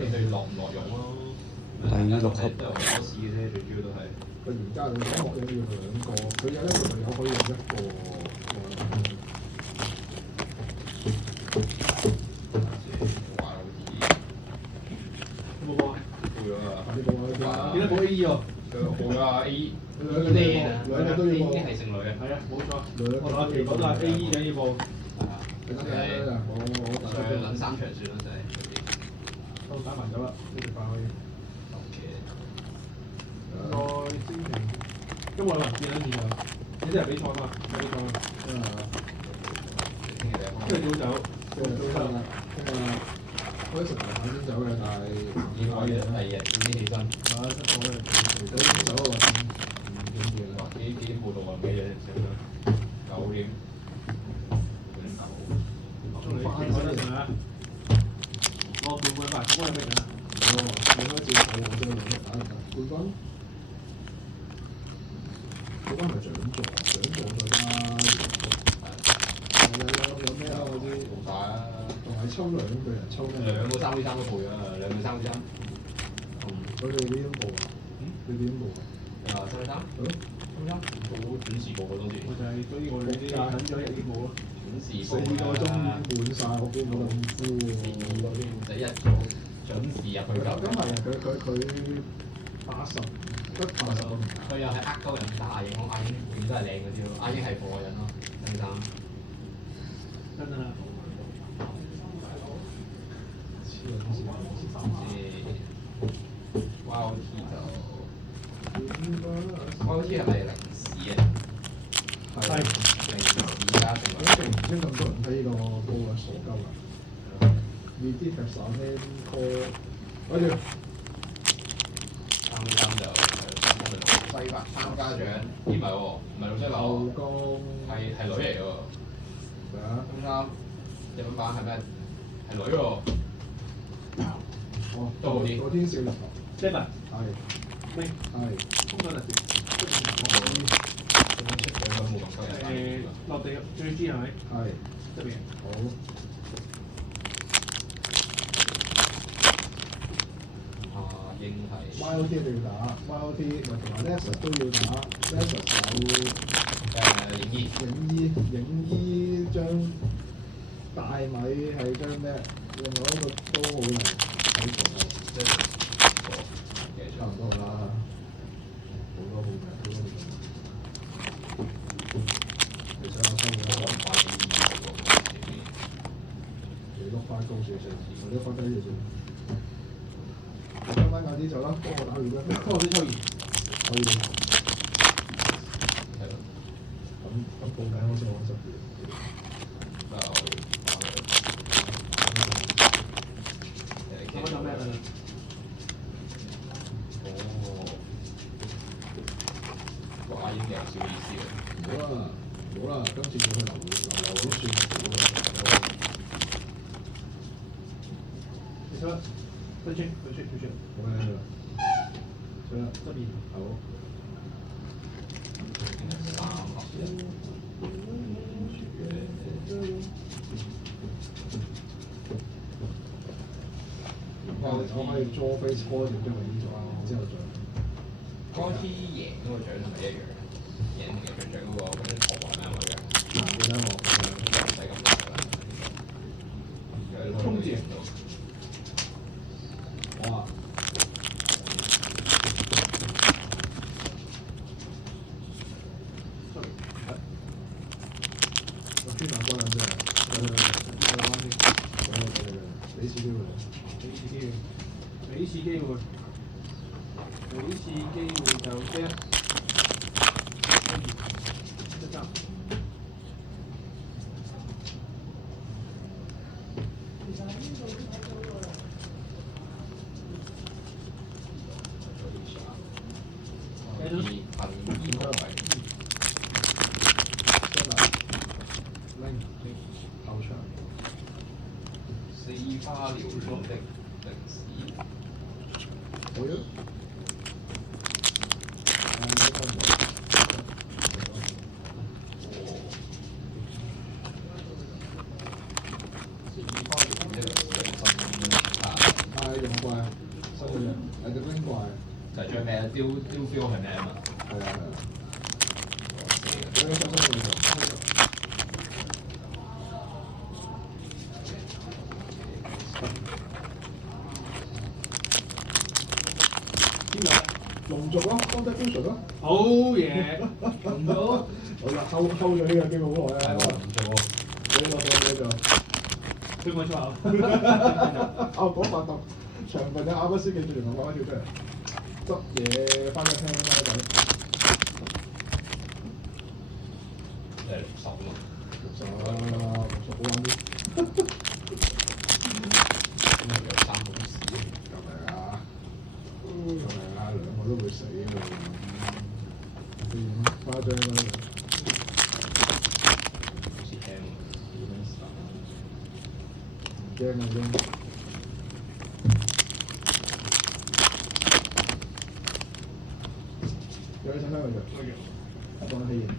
睇佢落唔落用咯。第六級都係考試嘅啫，最主要都係。佢而家佢學嘢要兩個，佢有一個隊友可以用一個。冇報啊？報咗啊！快啲報啊！記得報 A E 喎。報咗啊 A。兩個都要報。已經係剩女嘅。係啊，冇錯。我我期講都係 A E 緊要報。我再撚3場算啦，就係。都打埋咗啦，呢條快可以。應該星期今日還見緊電話，你啲係比賽嘛？比賽嘛。聽日早走，早啦。開成日先走嘅，但係意外嘅第二日先起身。我早先走啊！點點啊？幾點報到啊？幾日醒啊？9點。翻嗰陣啊！我半半快，幫你咩啊？你開始報我將兩打冠軍。嗰班係獎座再加有咩啊？我知冇晒啊！同埋抽兩個人抽咩？兩個3v3都報咗啊！兩個3v3。佢哋點樣報啊？你點報啊？3v3。3v3。好短時報好多時。所以我哋啲等咗日已經報咯。短時報。4個鐘滿晒，我邊冇咁呼嗰邊第一組準時入去夠。咁係啊！佢80得80個名。佢又係呃鳩人打阿英，我阿英永遠都係靚嗰啲咯，阿英係火人咯，3v3。真啊！YOT 就 YOT 係咪零時啊？係零時加成。唔知咁多人睇呢個高啊，傻鳩啊！Repeat exam call，跟住3v3就西北3家長，咦唔係喎，唔係老西樓，係女嚟喎。咩啊？3日本版係咩？係女喎。哦，都好啲。個天少年。Step 啊？係。咩？係。衝緊嚟。落地最知係咪？係。側邊。好。應係 YOT 一定要打 ，YOT 同埋 Nexus 都要打 ，Nexus 有影衣張大米係張咩？另外一個都好難睇過，差唔多啦，好多好嘅。其實我收咗你碌翻高少少，我碌翻低少少。今晚晏啲就啦，幫我打完啦。幫我先抽完。可以。係咯。咁報名好似我10月。咁有咩㗎？個阿英有少意思啊！好啦，今次仲去留都算好啦。你出。退出。好嘅，出啦，側邊好。我可以做 face call 條標語之後再。嗰啲贏嗰個獎係咪一樣？贏同入獎嗰個嗰啲圖係咪一樣？記得我唔使咁大啦。衝字。哇！我專欄關兩隻，俾次機會，俾次機會就啫。4花療中的歷史。好咗。太用慣係隻冰怪，就係將咩丟 feel 係咩啊嘛？係啊係啊，嗰啲收收到邊個？龍族咯 ，contribution 咯。好嘢，龍族。好啦，睺咗呢個機會好耐啦。係喎，唔錯喎。呢個俾咗。對我出口。講發動，長份嘅亞不斯記最同我一跳出嚟，執嘢翻咗廳翻咗底。即係60咯。60好玩啲。咁咪有3公司。救命啊！救命啊！兩個都會死㗎喎。誇張啦！好似聽喎。唔驚啊已經。有啲想聽佢嘅，當氣。